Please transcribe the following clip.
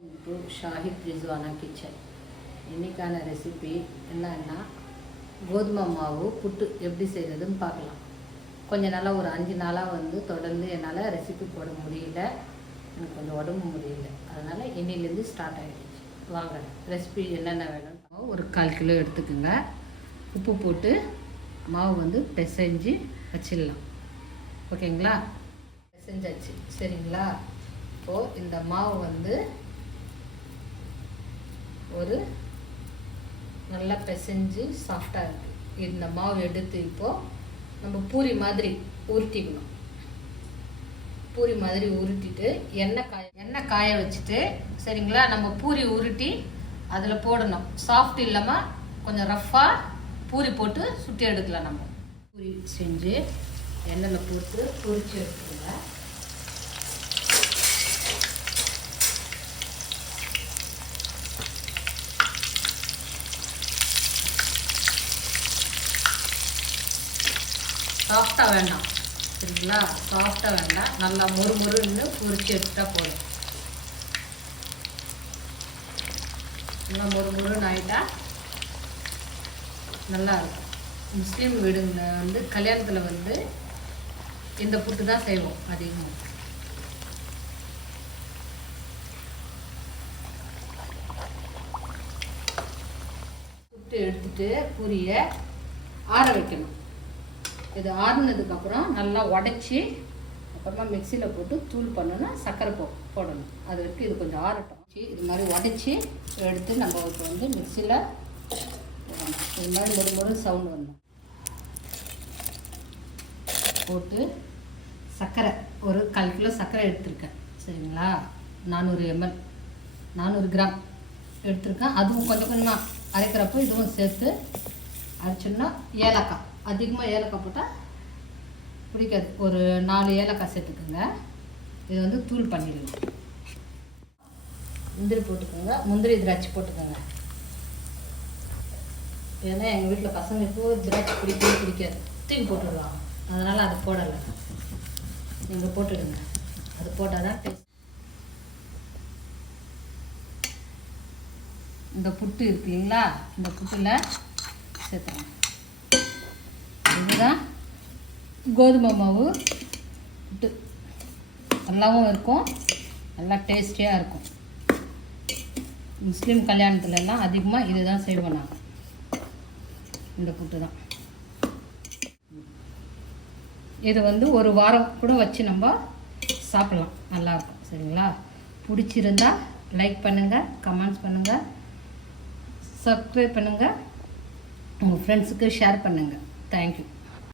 To Shahid Rizwana kitchen. இன்றைக்கான recipe என்னன்னா கோதுமை மாவு புட்டு எப்படி செய்கிறதுன்னு பார்க்கலாம். கொஞ்ச நாளாக ஒரு 5 நாளாக தொடர்ந்து என்னால் ரெசிபி போட முடியல, எனக்கு கொஞ்சம் உடம்பு முடியல, அதனால் இன்னிலேருந்து ஸ்டார்ட் ஆகிடுச்சு. வாங்க ரெசிபி என்னென்ன வேணும். ஒரு 1/4 கிலோ எடுத்துக்கோங்க. உப்பு போட்டு மாவு பிசைஞ்சு வச்சிடலாம். ஓகேங்களா? பிசைஞ்சாச்சு சரிங்களா? இப்போது இந்த மாவு ஒரு நல்லா பிசைஞ்சு சாஃப்டாக இருக்குது. இந்த மாவு எடுத்து இப்போது நம்ம பூரி மாதிரி உருட்டிக்கணும். பூரி மாதிரி உருட்டிட்டு எண்ணெய் காய வச்சுட்டு சரிங்களா, நம்ம பூரி உருட்டி அதில் போடணும். சாஃப்ட் இல்லாமல் கொஞ்சம் ரஃப்பாக பூரி போட்டு சுட்டி எடுக்கலாம். நம்ம பூரி செஞ்சு எண்ணெயில் போட்டு பொரிச்சு எடுத்துக்கோங்க. சாஃப்டாக வேண்டாம் சரிங்களா, சாஃப்டாக வேண்டாம், நல்லா மொறுன்னு பொரிச்சு எடுத்துட்டா போதும். நல்லா மொறுன்னு ஆகிட்டா நல்லா இருக்கும். முஸ்லீம் வீடுங்களில் கல்யாணத்தில் இந்த புட்டு தான் செய்வோம் அதிகமாக. புட்டு எடுத்துட்டு பூரியை ஆற வைக்கணும். இது ஆறுனதுக்கப்புறம் நல்லா உடச்சி அப்புறமா மிக்சியில் போட்டு தூள் பண்ணணும். சர்க்கரை போடணும். அது வரைக்கும் இது கொஞ்சம் ஆறட்டும். இது மாதிரி உடச்சி எடுத்து நம்ம இப்போ மிக்சியில் போடணும். இது மாதிரி முறு சவுண்டு வரணும். போட்டு சர்க்கரை ஒரு 1/4 கிலோ சர்க்கரை எடுத்திருக்கேன் சரிங்களா. 400 ml 400 கிராம் எடுத்திருக்கேன். அதுவும் கொஞ்சம் கொஞ்சமாக அரைக்கிறப்போ இதுவும் சேர்த்து அரைச்சோம்னா ஏலக்காய், அதிகமாக ஏலக்காய் போட்டால் பிடிக்காது, ஒரு 4 ஏலக்காய் சேர்த்துக்குங்க. இது தூள் பண்ணிடலாம். முந்திரி போட்டுக்கோங்க, முந்திரி திராட்சை போட்டுக்கோங்க. ஏன்னா எங்கள் வீட்டில் பசங்களுக்கு திராட்சை பிடிக்காது, தூக்கி போட்டுடுவாங்க, அதனால் அது போடலை. நீங்கள் போட்டுடுங்க, அது போட்டால் தான் டேஸ்ட். இந்த புட்டு இருக்கு இல்லைங்களா, இந்த புட்டில் சேர்த்துறேன். இதுதான் கோதுமை மாவு புட்டு. நல்லாவும் இருக்கும், நல்லா டேஸ்டியாக இருக்கும். முஸ்லீம் கல்யாணத்துலலாம் அதிகமாக இது தான் செய்வோம் நாங்கள். இந்த புட்டு தான் இது ஒரு வாரம் கூட வச்சு நம்ம சாப்பிட்லாம், நல்லாயிருக்கும் சரிங்களா. பிடிச்சிருந்தா லைக் பண்ணுங்கள், கமெண்ட்ஸ் பண்ணுங்கள், சப்ஸ்கிரைப் பண்ணுங்கள், உங்கள் ஃப்ரெண்ட்ஸுக்கு ஷேர் பண்ணுங்கள். தேங்க்யூ.